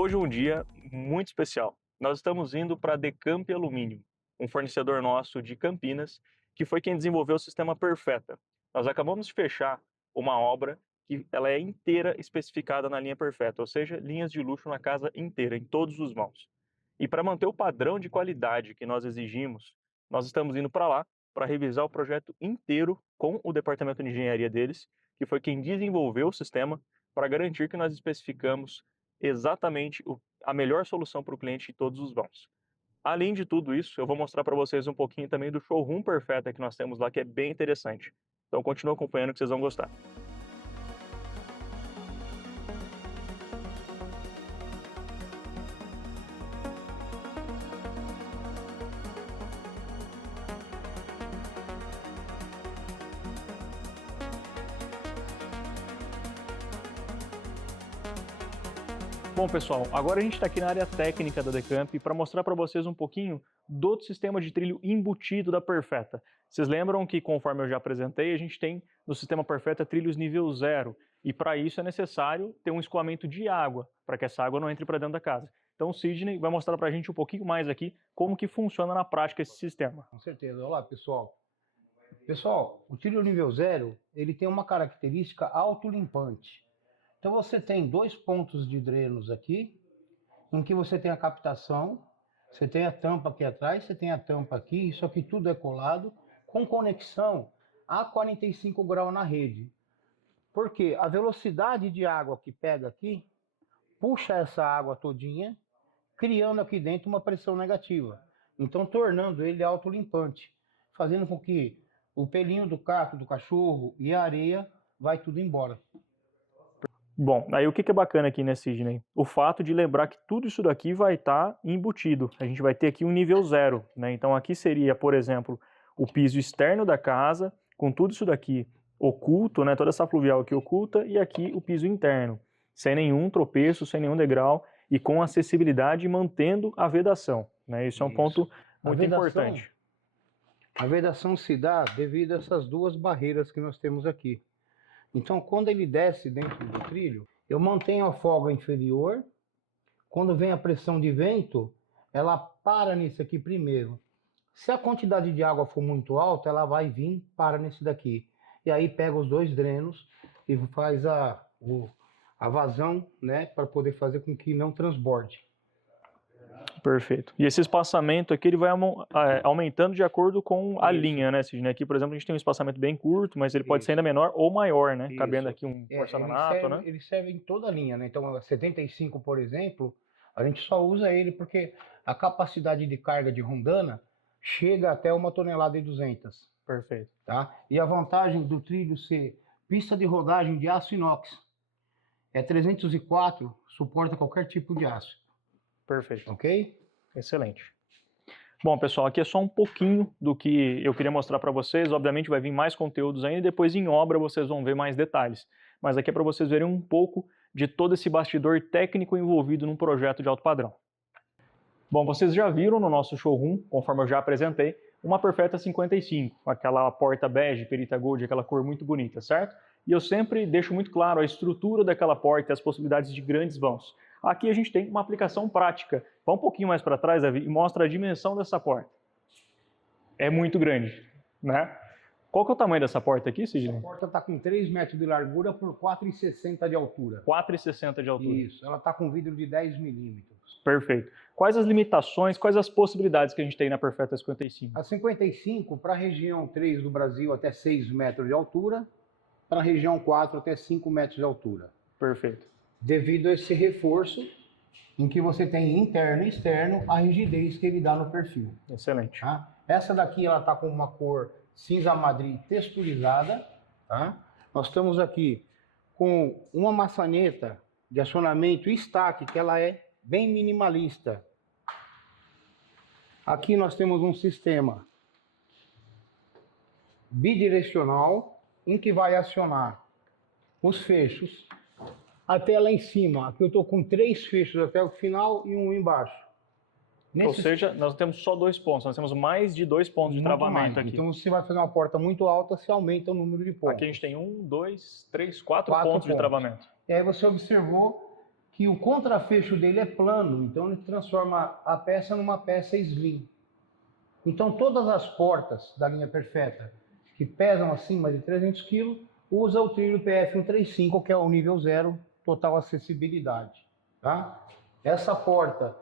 Hoje é um dia muito especial. Nós estamos indo para a Decamp Alumínio, um fornecedor nosso de Campinas, que foi quem desenvolveu o sistema Perfetta. Nós acabamos de fechar uma obra que ela é inteira especificada na linha Perfetta, ou seja, linhas de luxo na casa inteira, em todos os vãos. E para manter o padrão de qualidade que nós exigimos, nós estamos indo para lá para revisar o projeto inteiro com o departamento de engenharia deles, que foi quem desenvolveu o sistema, para garantir que nós especificamos exatamente a melhor solução para o cliente em todos os vãos. Além de tudo isso, eu vou mostrar para vocês um pouquinho também do showroom Perfetta que nós temos lá, que é bem interessante. Então continua acompanhando que vocês vão gostar. Bom, pessoal, agora a gente está aqui na área técnica da Decamp para mostrar para vocês um pouquinho do sistema de trilho embutido da Perfetta. Vocês lembram que, conforme eu já apresentei, a gente tem no sistema Perfetta trilhos nível 0, e para isso é necessário ter um escoamento de água, para que essa água não entre para dentro da casa. Então o Sidney vai mostrar para a gente um pouquinho mais aqui como que funciona na prática esse sistema. Com certeza. Olá, pessoal. Pessoal, o trilho nível 0, ele tem uma característica autolimpante. Então você tem dois pontos de drenos aqui, em que você tem a captação, você tem a tampa aqui atrás, você tem a tampa aqui, isso aqui tudo é colado, com conexão a 45 graus na rede. Porque a velocidade de água que pega aqui, puxa essa água todinha, criando aqui dentro uma pressão negativa. Então tornando ele autolimpante, fazendo com que o pelinho do gato, do cachorro e a areia vai tudo embora. Bom, aí o que é bacana aqui, né, Sidney? O fato de lembrar que tudo isso daqui vai estar embutido. A gente vai ter aqui um nível 0, né? Então aqui seria, por exemplo, o piso externo da casa, com tudo isso daqui oculto, né? Toda essa fluvial aqui oculta, e aqui o piso interno, sem nenhum tropeço, sem nenhum degrau, e com acessibilidade mantendo a vedação, né? Isso é um ponto muito importante. A vedação se dá devido a essas duas barreiras que nós temos aqui. Então, quando ele desce dentro do trilho, eu mantenho a folga inferior. Quando vem a pressão de vento, ela para nisso aqui primeiro. Se a quantidade de água for muito alta, ela vai vir para nesse daqui. E aí pega os dois drenos e faz a vazão, né, para poder fazer com que não transborde. Perfeito. E esse espaçamento aqui ele vai aumentando de acordo com a linha, né, Sidney? Aqui, por exemplo, a gente tem um espaçamento bem curto, mas ele pode ser ainda menor ou maior, né? Cabendo aqui um porcelanato, né? Ele serve em toda a linha, né? Então, a 75, por exemplo, a gente só usa ele porque a capacidade de carga de rondana chega até 1,2 toneladas. Perfeito. Tá? E a vantagem do trilho ser pista de rodagem de aço inox é 304, suporta qualquer tipo de aço. Perfeito. Ok? Excelente. Bom, pessoal, aqui é só um pouquinho do que eu queria mostrar para vocês. Obviamente vai vir mais conteúdos ainda e depois em obra vocês vão ver mais detalhes. Mas aqui é para vocês verem um pouco de todo esse bastidor técnico envolvido num projeto de alto padrão. Bom, vocês já viram no nosso showroom, conforme eu já apresentei, uma Perfetta 55, aquela porta bege, perita gold, aquela cor muito bonita, certo? E eu sempre deixo muito claro a estrutura daquela porta e as possibilidades de grandes vãos. Aqui a gente tem uma aplicação prática. Vá um pouquinho mais para trás, Davi, e mostra a dimensão dessa porta. É muito grande, né? Qual que é o tamanho dessa porta aqui, Sidney? A porta está com 3 metros de largura por 4,60 de altura. 4,60 de altura. Isso, ela está com vidro de 10 milímetros. Perfeito. Quais as limitações, quais as possibilidades que a gente tem na Perfetta 55? A 55, para a região 3 do Brasil, até 6 metros de altura, para a região 4, até 5 metros de altura. Perfeito. Devido a esse reforço, em que você tem interno e externo, a rigidez que ele dá no perfil. Excelente. Tá? Essa daqui, ela está com uma cor cinza madri texturizada. Tá? Nós estamos aqui com uma maçaneta de acionamento stack, que ela é bem minimalista. Aqui nós temos um sistema bidirecional, em que vai acionar os fechos até lá em cima. Aqui eu estou com 3 fechos até o final e um embaixo. Ou seja, nós temos só 2 pontos, nós temos mais de 2 pontos de travamento aqui. Então, se você vai fazer uma porta muito alta, você aumenta o número de pontos. Aqui a gente tem 1, 2, 3, 4 pontos de travamento. E aí você observou que o contrafecho dele é plano, então ele transforma a peça numa peça slim. Então todas as portas da linha Perfetta que pesam acima de 300 kg usa o trilho PF135, que é o nível 0, total acessibilidade. Tá? Essa porta,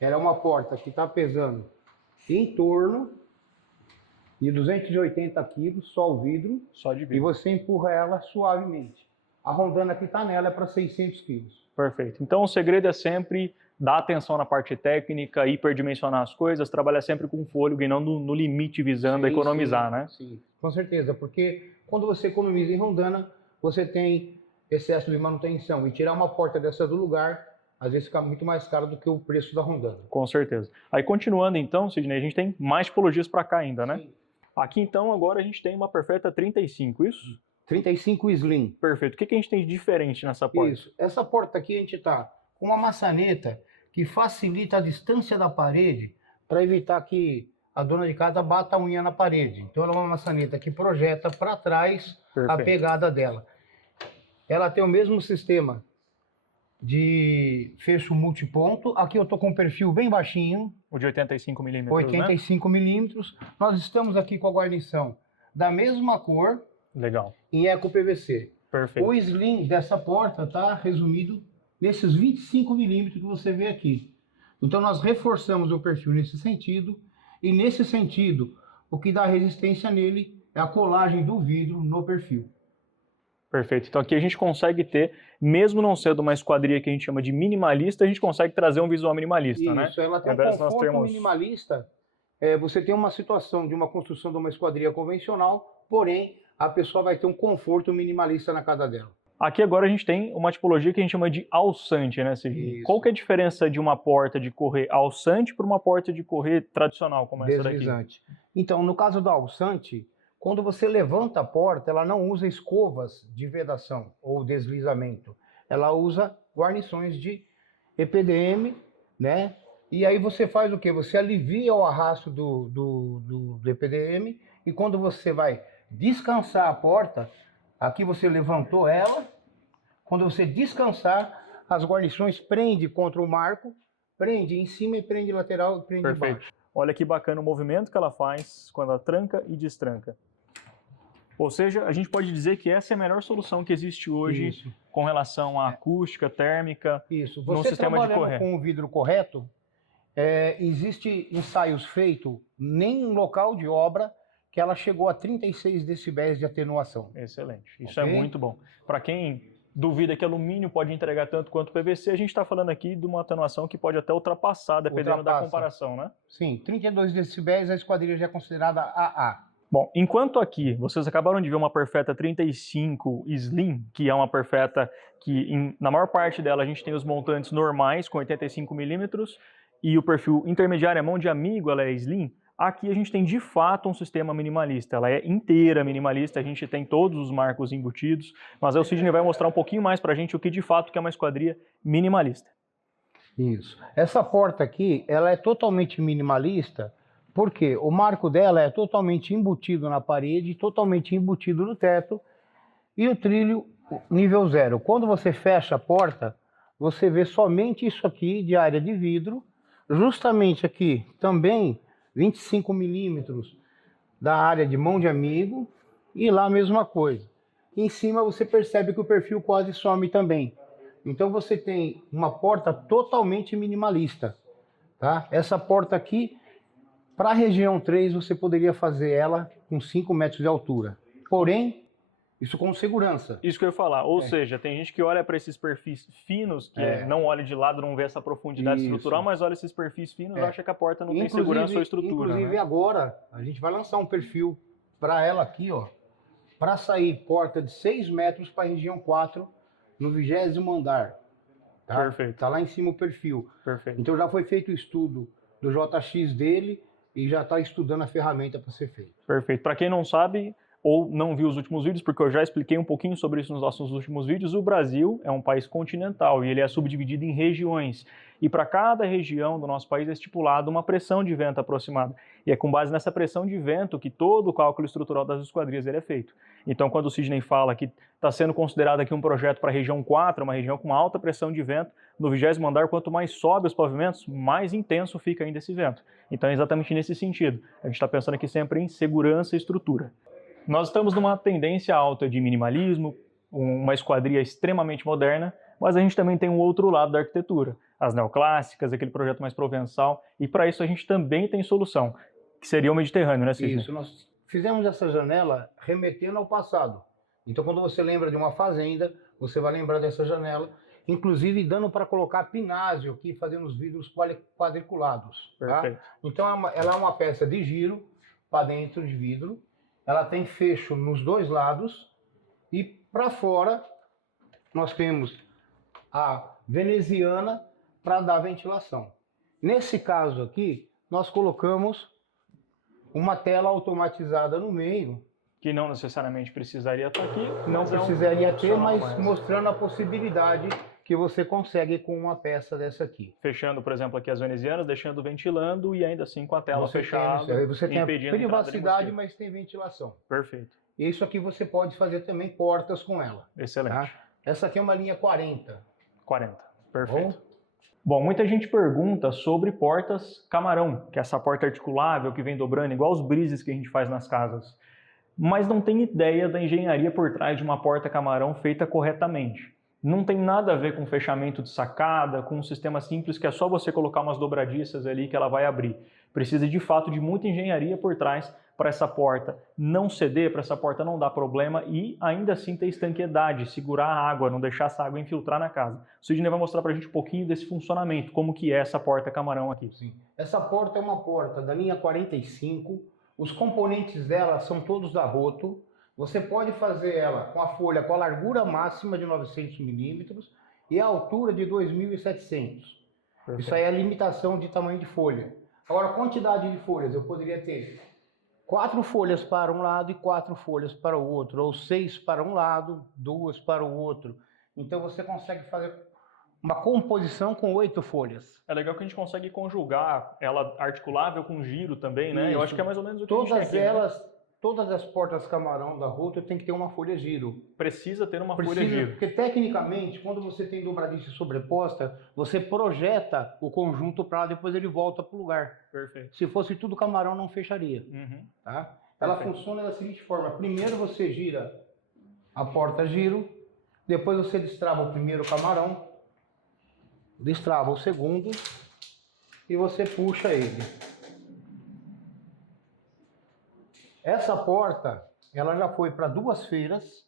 ela é uma porta que está pesando em torno de 280 kg, só o vidro, Só de e vidro. você empurra ela suavemente. A rondana que está nela é para 600 kg. Perfeito. Então o segredo é sempre dar atenção na parte técnica, hiperdimensionar as coisas, trabalhar sempre com fôlego e não no limite visando economizar, né? Sim, com certeza, porque quando você economiza em rondana, você tem excesso de manutenção, e tirar uma porta dessa do lugar, às vezes fica muito mais caro do que o preço da rondana. Com certeza. Aí continuando então, Sidney, a gente tem mais tipologias para cá ainda, né? Sim. Aqui então agora a gente tem uma Perfetta 35, isso? 35 slim. Perfeito. O que a gente tem de diferente nessa porta? Isso. Essa porta aqui a gente está com uma maçaneta que facilita a distância da parede para evitar que a dona de casa bata a unha na parede. Então ela é uma maçaneta que projeta para trás a pegada dela. Ela tem o mesmo sistema de fecho multiponto. Aqui eu estou com um perfil bem baixinho. O de 85 milímetros, 85 milímetros. Nós estamos aqui com a guarnição da mesma cor. Legal. Em eco PVC. Perfeito. O slim dessa porta está resumido nesses 25 milímetros que você vê aqui. Então nós reforçamos o perfil nesse sentido, e nesse sentido, o que dá resistência nele é a colagem do vidro no perfil. Perfeito. Então aqui a gente consegue ter, mesmo não sendo uma esquadria que a gente chama de minimalista, a gente consegue trazer um visual minimalista, né? Isso, ela tem um conforto minimalista. Você tem uma situação de uma construção de uma esquadria convencional, porém a pessoa vai ter um conforto minimalista na casa dela. Aqui agora a gente tem uma tipologia que a gente chama de alçante, né, Sidney? Qual que é a diferença de uma porta de correr alçante para uma porta de correr tradicional, como essa daqui? Deslizante. Então, no caso da alçante, quando você levanta a porta, ela não usa escovas de vedação ou deslizamento. Ela usa guarnições de EPDM, né? E aí você faz o quê? Você alivia o arrasto do EPDM, e quando você vai descansar a porta, aqui você levantou ela, quando você descansar, as guarnições prende contra o marco, prende em cima e prende lateral e prende embaixo. Olha que bacana o movimento que ela faz quando ela tranca e destranca. Ou seja, a gente pode dizer que essa é a melhor solução que existe hoje com relação à acústica, térmica, no sistema de correr. Com o vidro correto, existe ensaios feitos nem em local de obra que ela chegou a 36 decibéis de atenuação. Excelente, isso é muito bom. Para quem duvida que alumínio pode entregar tanto quanto PVC, a gente está falando aqui de uma atenuação que pode até ultrapassar, dependendo da comparação, né? Sim, 32 decibéis a esquadrilha já é considerada AA. Bom, enquanto aqui vocês acabaram de ver uma Perfetta 35 Slim, que é uma Perfetta que na maior parte dela a gente tem os montantes normais com 85 milímetros e o perfil intermediário, a mão de amigo, ela é Slim. Aqui a gente tem de fato um sistema minimalista, ela é inteira minimalista, a gente tem todos os marcos embutidos, mas aí o Sidney vai mostrar um pouquinho mais pra gente o que de fato que é uma esquadria minimalista. Isso. Essa porta aqui, ela é totalmente minimalista, porque o marco dela é totalmente embutido na parede, totalmente embutido no teto, e o trilho nível 0. Quando você fecha a porta, você vê somente isso aqui de área de vidro, justamente aqui também 25 milímetros da área de mão de amigo, e lá a mesma coisa. Em cima você percebe que o perfil quase some também. Então você tem uma porta totalmente minimalista. Tá? Essa porta aqui, para a região 3, você poderia fazer ela com 5 metros de altura. Porém, isso com segurança. Isso que eu ia falar. Ou seja, tem gente que olha para esses perfis finos, que não olha de lado, não vê essa profundidade estrutural, mas olha esses perfis finos e acha que a porta não tem segurança ou estrutura. Inclusive agora, a gente vai lançar um perfil para ela aqui, ó, para sair porta de 6 metros para a região 4, no 20º andar. Tá? Perfeito. Tá lá em cima o perfil. Perfeito. Então já foi feito o estudo do JX dele e já está estudando a ferramenta para ser feito. Perfeito. Para quem não sabe, ou não viu os últimos vídeos, porque eu já expliquei um pouquinho sobre isso nos nossos últimos vídeos, o Brasil é um país continental e ele é subdividido em regiões. E para cada região do nosso país é estipulada uma pressão de vento aproximada. E é com base nessa pressão de vento que todo o cálculo estrutural das esquadrias ele é feito. Então, quando o Sidney fala que está sendo considerado aqui um projeto para a região 4, uma região com uma alta pressão de vento, no 20º andar, quanto mais sobe os pavimentos, mais intenso fica ainda esse vento. Então, é exatamente nesse sentido. A gente está pensando aqui sempre em segurança e estrutura. Nós estamos numa tendência alta de minimalismo, uma esquadria extremamente moderna, mas a gente também tem um outro lado da arquitetura, as neoclássicas, aquele projeto mais provençal, e para isso a gente também tem solução, que seria o Mediterrâneo, né, Sidney? Isso, nós fizemos essa janela remetendo ao passado. Então, quando você lembra de uma fazenda, você vai lembrar dessa janela, inclusive dando para colocar pinásio aqui, fazendo os vidros quadriculados. Perfeito. Tá? Então, ela é uma peça de giro para dentro de vidro, ela tem fecho nos dois lados e para fora nós temos a veneziana para dar ventilação. Nesse caso aqui, nós colocamos uma tela automatizada no meio. Que não necessariamente precisaria estar aqui. Não precisaria ter, mas mostrando a possibilidade que você consegue com uma peça dessa aqui. Fechando, por exemplo, aqui as venezianas, deixando ventilando e ainda assim com a tela fechada. Você tem a privacidade, mas tem ventilação. Perfeito. Isso aqui você pode fazer também portas com ela. Excelente. Tá? Essa aqui é uma linha 40. 40, perfeito. Bom, muita gente pergunta sobre portas camarão, que é essa porta articulável que vem dobrando, igual os brises que a gente faz nas casas. Mas não tem ideia da engenharia por trás de uma porta camarão feita corretamente. Não tem nada a ver com fechamento de sacada, com um sistema simples que é só você colocar umas dobradiças ali que ela vai abrir. Precisa de fato de muita engenharia por trás para essa porta não ceder, para essa porta não dar problema e ainda assim ter estanqueidade, segurar a água, não deixar essa água infiltrar na casa. O Sidney vai mostrar para a gente um pouquinho desse funcionamento, como que é essa porta camarão aqui. Sim. Essa porta é uma porta da linha 45, os componentes dela são todos da Roto. Você pode fazer ela com a folha com a largura máxima de 900 milímetros e a altura de 2.700. Isso aí é a limitação de tamanho de folha. Agora, a quantidade de folhas, eu poderia ter 4 folhas para um lado e 4 folhas para o outro, ou 6 para um lado, 2 para o outro. Então você consegue fazer uma composição com 8 folhas. É legal que a gente consegue conjugar ela articulável com giro também, né? Isso. Eu acho que é mais ou menos o que todas a gente tem aqui, elas, né? Todas as portas camarão da Roto tem que ter uma folha giro. Precisa ter uma folha giro. Porque tecnicamente, quando você tem dobradiça sobreposta, você projeta o conjunto para lá, depois ele volta para o lugar. Perfeito. Se fosse tudo camarão, não fecharia. Tá? Ela funciona da seguinte forma: primeiro você gira a porta giro, depois você destrava o primeiro camarão, destrava o segundo e você puxa ele. Essa porta, ela já foi para 2 feiras,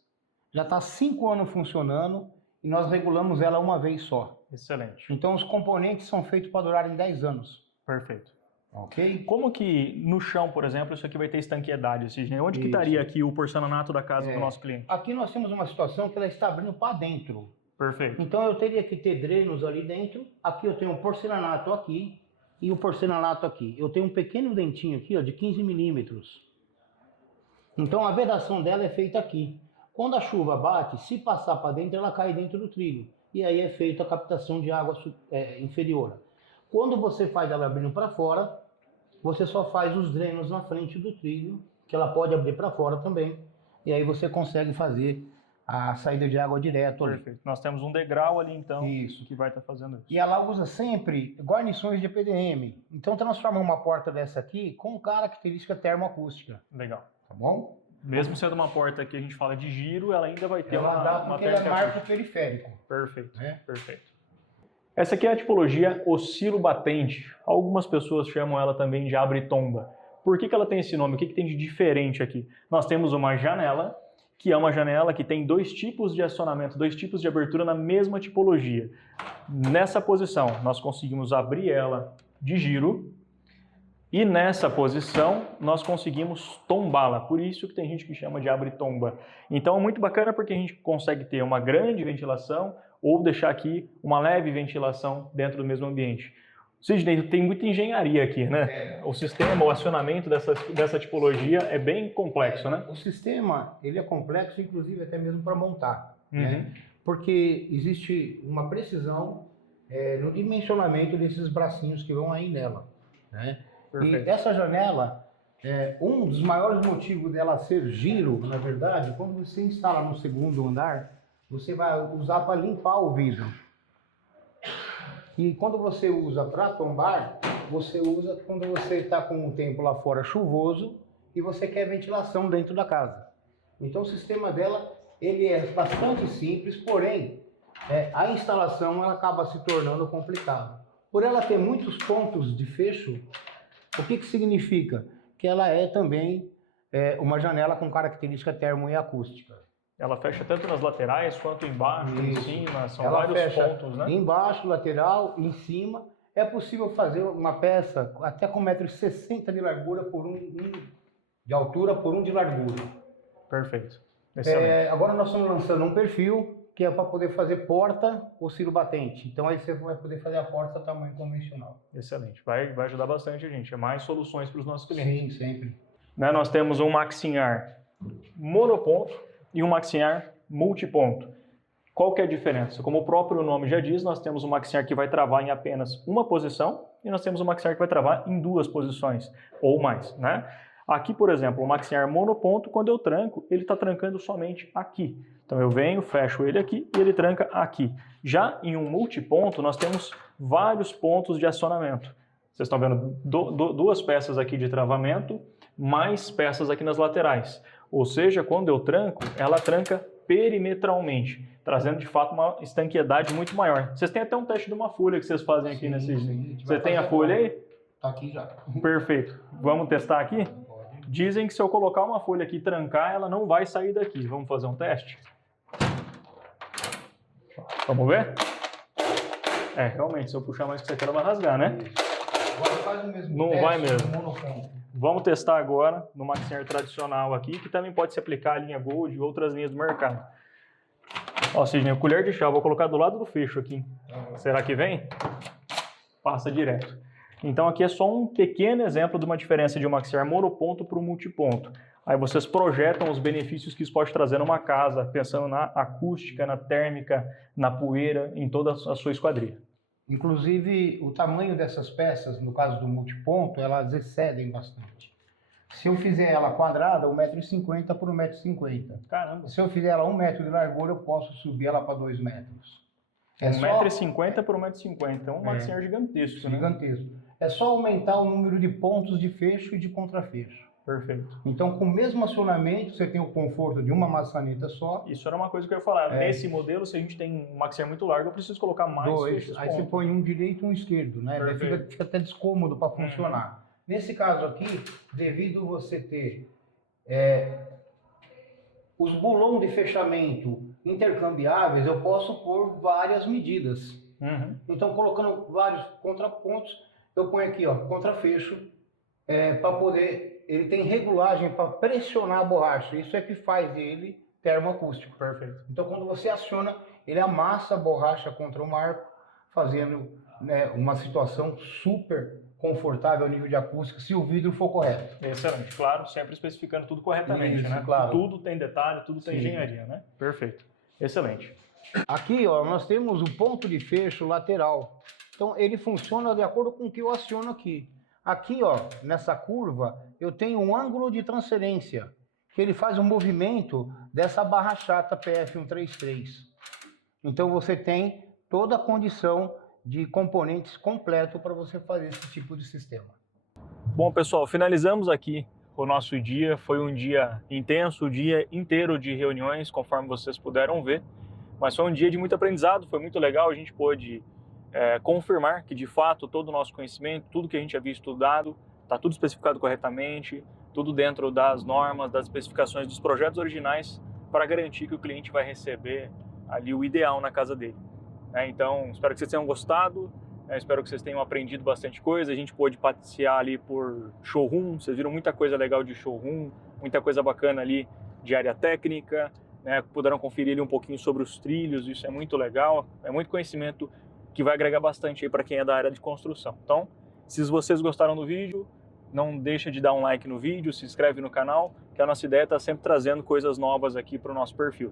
já está 5 anos funcionando e nós regulamos ela uma vez só. Excelente. Então os componentes são feitos para durarem 10 anos. Perfeito. Ok? Como que no chão, por exemplo, isso aqui vai ter estanqueidade, Sidney? Onde que estaria aqui o porcelanato da casa do nosso cliente? Aqui nós temos uma situação que ela está abrindo para dentro. Perfeito. Então eu teria que ter drenos ali dentro. Aqui eu tenho um porcelanato aqui e o porcelanato aqui. Eu tenho um pequeno dentinho aqui, ó, de 15 milímetros. Então a vedação dela é feita aqui. Quando a chuva bate, se passar para dentro, ela cai dentro do trilho. E aí é feita a captação de água inferior. Quando você faz ela abrindo para fora, você só faz os drenos na frente do trilho, que ela pode abrir para fora também. E aí você consegue fazer a saída de água direto ali. Perfeito. Nós temos um degrau ali, então, Isso. que vai estar fazendo isso. E ela usa sempre guarnições de PDM. Então transforma uma porta dessa aqui com característica termoacústica. Legal. Tá bom? Mesmo sendo uma porta que a gente fala de giro, ela ainda vai ter uma porque ela é marco periférico. Perfeito, né? Perfeito. Essa aqui é a tipologia oscilo-batente. Algumas pessoas chamam ela também de abre-tomba. Por que ela tem esse nome? O que tem de diferente aqui? Nós temos uma janela, que é uma janela que tem 2 tipos de acionamento, 2 tipos de abertura na mesma tipologia. Nessa posição, nós conseguimos abrir ela de giro, e nessa posição, nós conseguimos tombá-la. Por isso que tem gente que chama de abre-tomba. Então é muito bacana porque a gente consegue ter uma grande ventilação ou deixar aqui uma leve ventilação dentro do mesmo ambiente. Sidney, tem muita engenharia aqui, né? O sistema, o acionamento dessa tipologia é bem complexo, né? O sistema, ele é complexo, inclusive até mesmo para montar, né? Porque existe uma precisão no dimensionamento desses bracinhos que vão aí nela, né? Perfeito. E essa janela, um dos maiores motivos dela ser giro, na verdade, quando você instala no segundo andar, você vai usar para limpar o vidro. E quando você usa para tombar, você usa quando você está com o tempo lá fora chuvoso e você quer ventilação dentro da casa. Então o sistema dela, ele é bastante simples, porém a instalação ela acaba se tornando complicada. Por ela ter muitos pontos de fecho, o que significa? Que ela é também uma janela com característica termo e acústica. Ela fecha tanto nas laterais quanto embaixo, em cima, são ela vários fecha pontos, né? Embaixo, lateral, em cima. É possível fazer uma peça até com 1,60 m de largura por de altura por 1 de largura. Perfeito. Excelente. Agora nós estamos lançando um perfil que é para poder fazer porta ou ciro batente. Então aí você vai poder fazer a porta tamanho convencional. Excelente. Vai ajudar bastante a gente. É mais soluções para os nossos clientes. Sim, sempre. Né? Nós temos um maxilhar monoponto e um maxilhar multiponto. Qual que é a diferença? Como o próprio nome já diz, nós temos um maxilhar que vai travar em apenas uma posição e nós temos um maxilhar que vai travar em 2 posições ou mais, né? Aqui, por exemplo, o maxilhar monoponto, quando eu tranco, ele está trancando somente aqui. Então eu venho, fecho ele aqui e ele tranca aqui. Já em um multiponto, nós temos vários pontos de acionamento. Vocês estão vendo 2 peças aqui de travamento, mais peças aqui nas laterais. Ou seja, quando eu tranco, ela tranca perimetralmente, trazendo de fato uma estanqueidade muito maior. Vocês têm até um teste de uma folha que vocês fazem aqui nesse... Você tem a folha aí? Tá aqui já. Perfeito. Vamos testar aqui? Pode. Dizem que se eu colocar uma folha aqui e trancar, ela não vai sair daqui. Vamos fazer um teste? Vamos ver? Realmente, se eu puxar mais que isso aqui, ela vai rasgar, né? Agora faz o mesmo Não teste vai mesmo. no monoponto. Vamos testar agora no maxilhar tradicional aqui, que também pode se aplicar à linha Gold e outras linhas do mercado. Ó, Sidney, a colher de chá, vou colocar do lado do fecho aqui. Será que vem? Passa direto. Então aqui é só um pequeno exemplo de uma diferença de um maxilhar monoponto para um multiponto. Aí vocês projetam os benefícios que isso pode trazer numa casa, pensando na acústica, na térmica, na poeira, em toda a sua esquadria. Inclusive, o tamanho dessas peças, no caso do multiponto, elas excedem bastante. Se eu fizer ela quadrada, 1,50 m por 1,50 m. Caramba! Se eu fizer ela 1 metro de largura, eu posso subir ela para 2 metros. 1,50 m por 1,50 m. É um maxilhar gigantesco, né? Gigantesco. É só aumentar o número de pontos de fecho e de contrafecho. Perfeito. Então, com o mesmo acionamento, você tem o conforto de uma maçaneta só. Isso era uma coisa que eu ia falar. Nesse modelo, se a gente tem um maxilhar muito largo, eu preciso colocar mais 2. fechos. Aí você põe um direito e um esquerdo, né? Daí fica até descômodo para funcionar. Nesse caso aqui, devido você ter os bulons de fechamento intercambiáveis, eu posso pôr várias medidas. Então, colocando vários contrapontos, eu ponho aqui, ó, contrafecho, para poder... Ele tem regulagem para pressionar a borracha. Isso é que faz ele termoacústico. Perfeito. Então, quando você aciona, ele amassa a borracha contra o marco, fazendo uma situação super confortável ao nível de acústica, se o vidro for correto. Excelente. Claro, sempre especificando tudo corretamente, Isso, né? Claro. Tudo tem detalhe, tudo tem engenharia, né? Perfeito. Excelente. Aqui, ó, nós temos o ponto de fecho lateral. Então, ele funciona de acordo com o que eu aciono aqui. Aqui, ó, nessa curva, eu tenho um ângulo de transferência, que ele faz um movimento dessa barra chata PF133. Então, você tem toda a condição de componentes completo para você fazer esse tipo de sistema. Bom, pessoal, finalizamos aqui o nosso dia. Foi um dia intenso, o dia inteiro de reuniões, conforme vocês puderam ver. Mas foi um dia de muito aprendizado, foi muito legal. A gente pôde confirmar que, de fato, todo o nosso conhecimento, tudo que a gente havia estudado, está tudo especificado corretamente, tudo dentro das normas, das especificações dos projetos originais, para garantir que o cliente vai receber ali o ideal na casa dele. Então, espero que vocês tenham gostado, espero que vocês tenham aprendido bastante coisa. A gente pôde passear ali por showroom, vocês viram muita coisa legal de showroom, muita coisa bacana ali de área técnica, puderam conferir ali um pouquinho sobre os trilhos, isso é muito legal, é muito conhecimento que vai agregar bastante aí para quem é da área de construção. Então, se vocês gostaram do vídeo, não deixa de dar um like no vídeo, se inscreve no canal, que a nossa ideia é estar sempre trazendo coisas novas aqui para o nosso perfil.